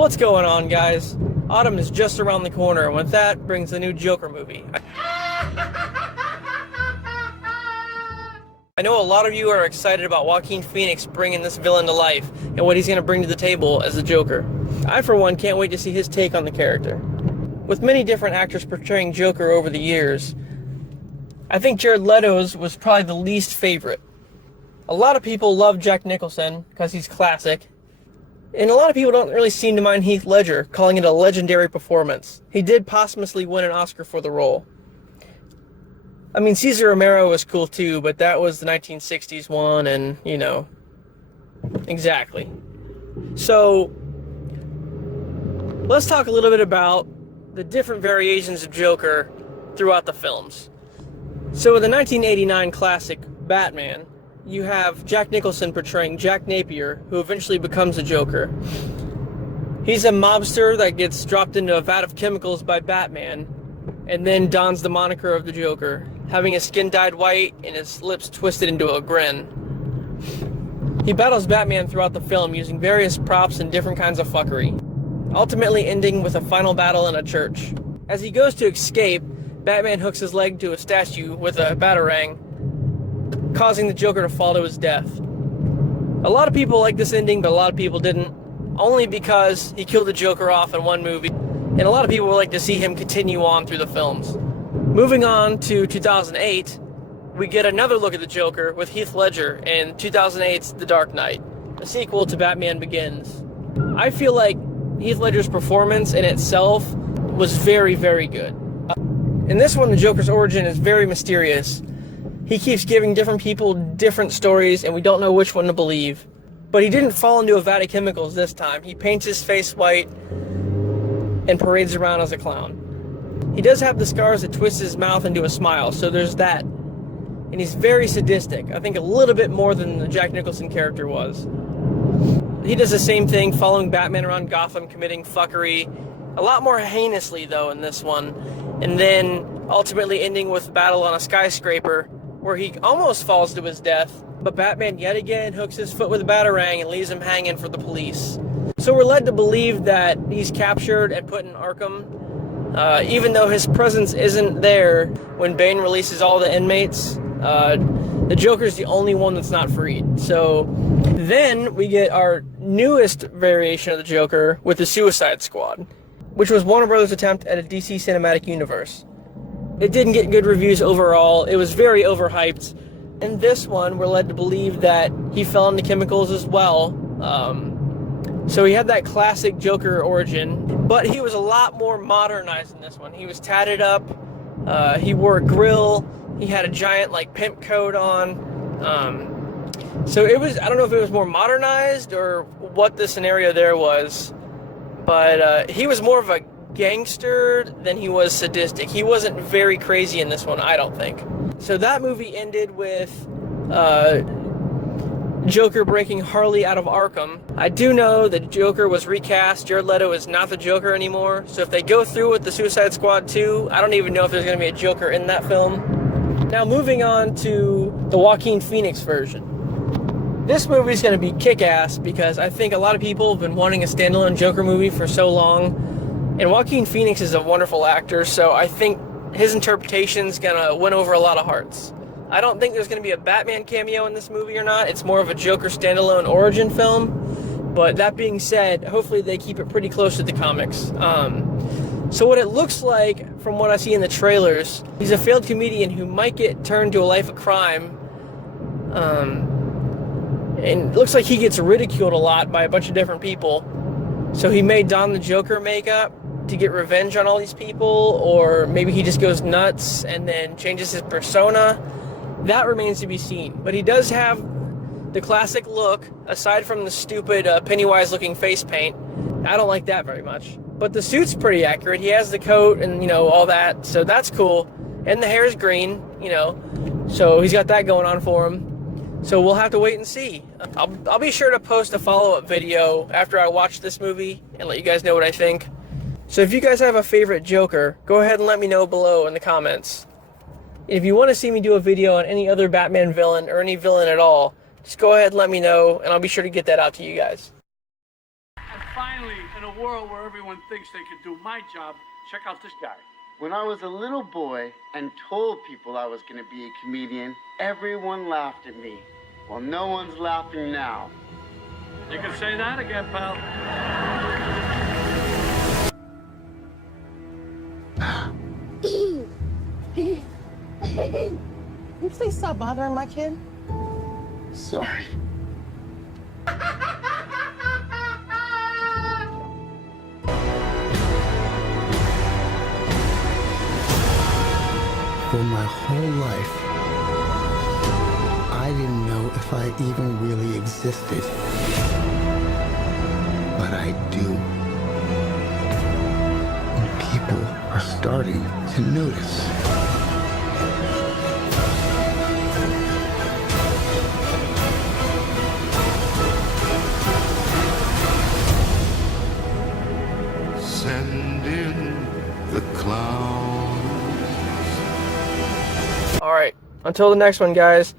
What's going on, guys? Autumn is just around the corner, and with that brings the new Joker movie. I know a lot of you are excited about Joaquin Phoenix bringing this villain to life and what he's going to bring to the table as the Joker. I, for one, can't wait to see his take on the character. With many different actors portraying Joker over the years, I think Jared Leto's was probably the least favorite. A lot of people love Jack Nicholson because he's classic, and a lot of people don't really seem to mind Heath Ledger, calling it a legendary performance. He did posthumously win an Oscar for the role. I mean, Cesar Romero was cool too, but that was the 1960s one, and, you know, exactly. So, let's talk a little bit about the different variations of Joker throughout the films. So, in the 1989 classic Batman, you have Jack Nicholson portraying Jack Napier, who eventually becomes the Joker. He's a mobster that gets dropped into a vat of chemicals by Batman, and then dons the moniker of the Joker, having his skin dyed white and his lips twisted into a grin. He battles Batman throughout the film using various props and different kinds of fuckery, ultimately ending with a final battle in a church. As he goes to escape, Batman hooks his leg to a statue with a batarang, causing the Joker to fall to his death. A lot of people like this ending, but a lot of people didn't, only because he killed the Joker off in one movie, and a lot of people would like to see him continue on through the films. Moving on to 2008, we get another look at the Joker with Heath Ledger in 2008's The Dark Knight, a sequel to Batman Begins. I feel like Heath Ledger's performance in itself was very, very good. In this one, the Joker's origin is very mysterious. He keeps giving different people different stories, and we don't know which one to believe. But he didn't fall into a vat of chemicals this time. He paints his face white and parades around as a clown. He does have the scars that twist his mouth into a smile, so there's that. And he's very sadistic, I think a little bit more than the Jack Nicholson character was. He does the same thing, following Batman around Gotham, committing fuckery, a lot more heinously though in this one, and then ultimately ending with a battle on a skyscraper where he almost falls to his death, but Batman yet again hooks his foot with a batarang and leaves him hanging for the police. So we're led to believe that he's captured and put in Arkham, even though his presence isn't there when Bane releases all the inmates. The Joker's the only one that's not freed. So then we get our newest variation of the Joker with the Suicide Squad, which was Warner Bros.' attempt at a DC cinematic universe. It didn't get good reviews overall. It was very overhyped. In this one, we're led to believe that he fell into chemicals as well. So he had that classic Joker origin, but he was a lot more modernized in this one. He was tatted up, he wore a grill, he had a giant like pimp coat on. So it was, I don't know if it was more modernized or what the scenario there was, but he was more of a gangster than he was sadistic. He wasn't very crazy in this one, I don't think. So that movie ended with Joker breaking Harley out of Arkham. I do know that Joker was recast. Jared Leto is not the Joker anymore. So if they go through with the Suicide Squad 2, I don't even know if there's going to be a Joker in that film. Now moving on to the Joaquin Phoenix version. This movie is going to be kick-ass because I think a lot of people have been wanting a standalone Joker movie for so long. And Joaquin Phoenix is a wonderful actor, so I think his interpretation's going to win over a lot of hearts. I don't think there's going to be a Batman cameo in this movie or not. It's more of a Joker standalone origin film. But that being said, hopefully they keep it pretty close to the comics. So what it looks like, from what I see in the trailers, he's a failed comedian who might get turned to a life of crime. And it looks like he gets ridiculed a lot by a bunch of different people. So he may don the Joker makeup to get revenge on all these people, or maybe he just goes nuts and then changes his persona. That remains to be seen. But he does have the classic look, aside from the stupid Pennywise-looking face paint. I don't like that very much. But the suit's pretty accurate. He has the coat and, you know, all that, so that's cool. And the hair's green, you know, so he's got that going on for him. So we'll have to wait and see. I'll be sure to post a follow-up video after I watch this movie and let you guys know what I think. So if you guys have a favorite Joker, go ahead and let me know below in the comments. If you want to see me do a video on any other Batman villain or any villain at all, just go ahead and let me know, and I'll be sure to get that out to you guys. And finally, an award world where everyone thinks they can do my job, check out this guy. When I was a little boy and told people I was going to be a comedian, everyone laughed at me. Well, no one's laughing now. You can say that again, pal. Can you please stop bothering my kid? Sorry. For my whole life, I didn't know if I even really existed. But I do. And people are starting to notice. Send in the clown. All right. Until the next one, guys.